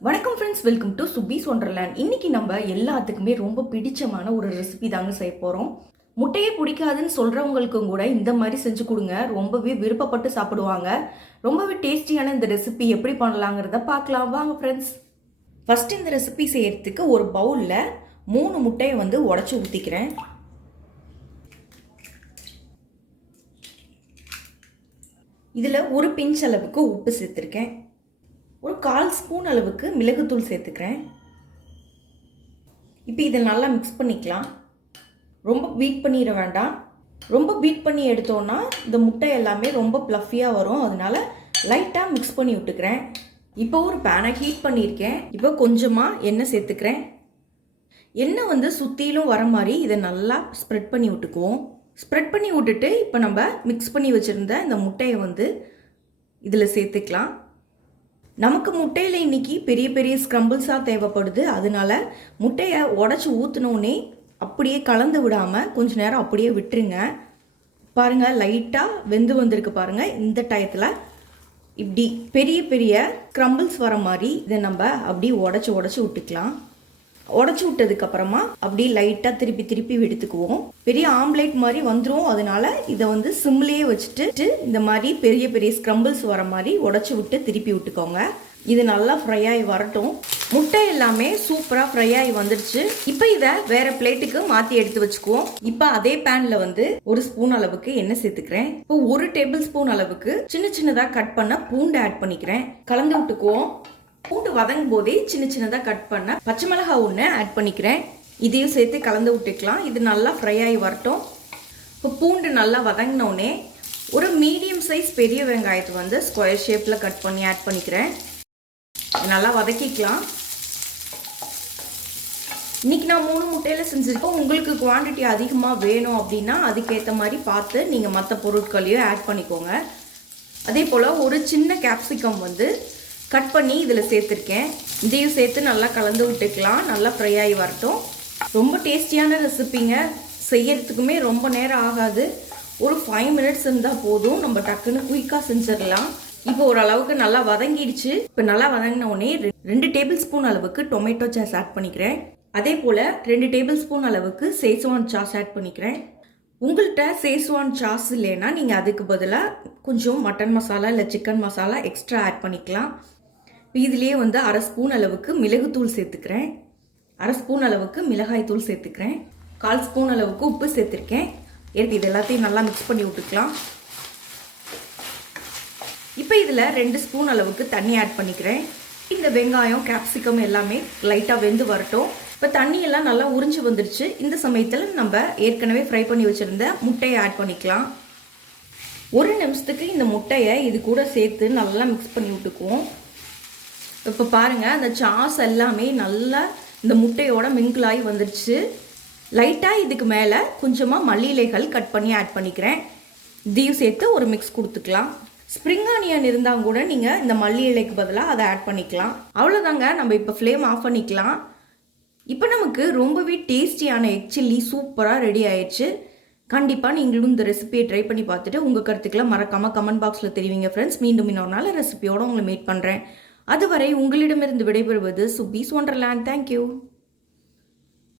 வணக்கம் friends welcome to Subi's wonderland இன்னைக்கு நம்ம எல்லாத்துக்குமே ரொம்ப பிடிச்சமான ஒரு ரெசிபி தாங்க செய்ய போகிறோம் முட்டையே பிடிக்காதுன்னு சொல்கிறவங்களுக்கும் கூட இந்த மாதிரி செஞ்சு கொடுங்க. ரொம்பவே விருப்பப்பட்டு சாப்பிடுவாங்க. ரொம்பவே டேஸ்டியான இந்த ரெசிபி எப்படி பண்ணலாங்கிறத பார்க்கலாம். வாங்க ஃப்ரெண்ட்ஸ் ஃபஸ்ட்டு இந்த ரெசிபி செய்யறதுக்கு ஒரு பவுலில் மூணு முட்டையை வந்து உடச்சி ஊற்றிக்கிறேன் இதில் ஒரு பிஞ்ச் அளவுக்கு உப்பு சேர்த்துருக்கேன். ஒரு கால் ஸ்பூன் அளவுக்கு மிளகுத்தூள் சேர்த்துக்கிறேன். இப்போ இதை நல்லா மிக்ஸ் பண்ணிக்கலாம். ரொம்ப பீட் பண்ணிட வேண்டாம். ரொம்ப பீட் பண்ணி எடுத்தோன்னா இந்த முட்டை எல்லாமே ரொம்ப ப்ளஃபியாக வரும். அதனால லைட்டாக மிக்ஸ் பண்ணி விட்டுக்கிறேன். இப்போ ஒரு பேனை ஹீட் பண்ணியிருக்கேன். இப்போ கொஞ்சமாக எண்ணெய் சேர்த்துக்கிறேன். எண்ணெய் வந்து சுற்றிலும் வர மாதிரி இதை நல்லா ஸ்ப்ரெட் பண்ணி விட்டுக்குவோம். ஸ்ப்ரெட் பண்ணி விட்டுட்டு இப்போ நம்ம மிக்ஸ் பண்ணி வச்சுருந்த இந்த முட்டையை வந்து இதில் சேர்த்துக்கலாம். நமக்கு முட்டையில் இன்னைக்கு பெரிய பெரிய ஸ்க்ரம்பிள்ஸாக தேவைப்படுது. அதனால முட்டையை உடச்சி ஊற்றினோடனே அப்படியே கலந்து விடாமல் கொஞ்ச நேரம் அப்படியே விட்டுருங்க. பாருங்கள் லைட்டாக வெந்து வந்திருக்கு பாருங்கள் இந்த டயத்தில் இப்படி பெரிய பெரிய ஸ்க்ரம்பிள்ஸ் வர மாதிரி இதை நம்ம அப்படி உடச்சி உடச்சி விட்டுக்கலாம். உடச்சி விட்டதுக்கு அப்புறமா அப்படியே லைட்டாக திருப்பி திருப்பி எடுத்துக்குவோம். பெரிய ஆம்லேட் மாதிரி வந்துடும் அதனால இதை வந்து சிம்லேயே வச்சுட்டு இந்த மாதிரி பெரிய பெரிய ஸ்க்ரம்பிள்ஸ் வர மாதிரி உடச்சி விட்டு திருப்பி விட்டுக்கோங்க. இது நல்லா ஃப்ரை ஆகி வரட்டும். முட்டை எல்லாமே சூப்பராக ஃப்ரை ஆகி வந்துடுச்சு. இப்போ இதை வேற பிளேட்டுக்கு மாற்றி எடுத்து வச்சுக்குவோம். இப்போ அதே பேனில் வந்து ஒரு ஸ்பூன் அளவுக்கு எண்ணெய் சேர்த்துக்கிறேன். இப்போ ஒரு டேபிள் ஸ்பூன் அளவுக்கு சின்ன சின்னதாக கட் பண்ண பூண்டு ஆட் பண்ணிக்கிறேன். கலந்து விட்டுக்குவோம். பூண்டு வதங்கும் போதே சின்ன சின்னதாக கட் பண்ண பச்சை மிளகாய் ஒன்று ஆட் பண்ணிக்கிறேன். இதையும் சேர்த்து கலந்து விட்டுக்கலாம். இது நல்லா ஃப்ரை ஆகி வரட்டும். இப்போ பூண்டு நல்லா வதங்கினோடனே ஒரு மீடியம் சைஸ் பெரிய வெங்காயத்தை வந்து ஸ்கொயர் ஷேப்பில் கட் பண்ணி ஆட் பண்ணிக்கிறேன். நல்லா வதக்கிக்கலாம். இன்னைக்கு நான் மூணு முட்டையில் செஞ்சுருக்கோம் உங்களுக்கு குவான்டிட்டி அதிகமாக வேணும் அப்படின்னா அதுக்கேற்ற மாதிரி பார்த்து நீங்கள் மற்ற பொருட்களையும் ஆட் பண்ணிக்கோங்க. அதே போல் ஒரு சின்ன கேப்சிகம் வந்து கட் பண்ணி இதில் சேர்த்துருக்கேன். இதையும் சேர்த்து நல்லா கலந்து விட்டுக்கலாம். நல்லா ஃப்ரை ஆகி வரட்டும். ரொம்ப டேஸ்டியான ரெசிபிங்க செய்யறதுக்குமே ரொம்ப நேரம் ஆகாது. ஒரு ஃபைவ் மினிட்ஸ் இருந்தால் போதும். நம்ம டக்குன்னு குயிக்காக செஞ்சிடலாம். இப்போ ஓரளவுக்கு நல்லா வதங்கிடுச்சு. இப்போ நல்லா வதங்கின உடனே ரெண்டு டேபிள் ஸ்பூன் அளவுக்கு டொமேட்டோ சாஸ் ஆட் பண்ணிக்கிறேன். அதே போல் ரெண்டு டேபிள் ஸ்பூன் அளவுக்கு சேஸ்வான் சாஸ் ஆட் பண்ணிக்கிறேன். உங்கள்கிட்ட சேஸ்வான் சாஸ் இல்லைன்னா நீங்கள் அதுக்கு பதிலாக கொஞ்சம் மட்டன் மசாலா இல்லை சிக்கன் மசாலா எக்ஸ்ட்ரா ஆட் பண்ணிக்கலாம். இதுலேயே வந்து அரை ஸ்பூன் அளவுக்கு மிளகுத்தூள் சேர்த்துக்கிறேன். அரை ஸ்பூன் அளவுக்கு மிளகாய் தூள் சேர்த்துக்கிறேன். கால் ஸ்பூன் அளவுக்கு உப்பு சேர்த்துருக்கேன். எடுத்து இது எல்லாத்தையும் நல்லா மிக்ஸ் பண்ணி விட்டுக்கலாம். இப்போ இதில் ரெண்டு ஸ்பூன் அளவுக்கு தண்ணி ஆட் பண்ணிக்கிறேன். இந்த வெங்காயம் கேப்சிகம் எல்லாமே லைட்டாக வெந்து வரட்டும். இப்போ தண்ணி எல்லாம் நல்லா உறிஞ்சு வந்துருச்சு. இந்த சமயத்தில் நம்ம ஏற்கனவே ஃப்ரை பண்ணி வச்சுருந்த முட்டையை ஆட் பண்ணிக்கலாம். ஒரு நிமிஷத்துக்கு இந்த முட்டையை இது கூட சேர்த்து நல்லா மிக்ஸ் பண்ணி விட்டுக்குவோம். இப்போ பாருங்கள் அந்த சாஸ் எல்லாமே நல்லா இந்த முட்டையோட மிங்கிள் ஆகி வந்துருச்சு. லைட்டாக இதுக்கு மேலே கொஞ்சமாக மல்லி இலைகள் கட் பண்ணி ஆட் பண்ணிக்கிறேன். இதையும் சேர்த்து ஒரு மிக்ஸ் கொடுத்துக்கலாம். ஸ்ப்ரிங் ஆனியன் இருந்தால் கூட நீங்கள் இந்த மல்லி இலைக்கு பதிலாக அதை ஆட் பண்ணிக்கலாம். அவ்வளோதாங்க நம்ம இப்போ ஃப்ளேம் ஆஃப் பண்ணிக்கலாம். இப்போ நமக்கு ரொம்பவே டேஸ்டியான எக் சில்லி சூப்பராக ரெடி ஆயிடுச்சு. கண்டிப்பாக நீங்களும் இந்த ரெசிபியை ட்ரை பண்ணி பார்த்துட்டு உங்கள் கருத்துக்களை மறக்காமல் கமெண்ட் பாக்ஸில் தெரிவிங்க ஃப்ரெண்ட்ஸ் மீண்டும் இன்னொரு நாள் ரெசிபியோடு உங்களை மீட் பண்ணுறேன் அதுவரை உங்களிடமிருந்து விடைபெறுவது சுபீஸ் ஒண்டர்லேண்ட் தேங்க்யூ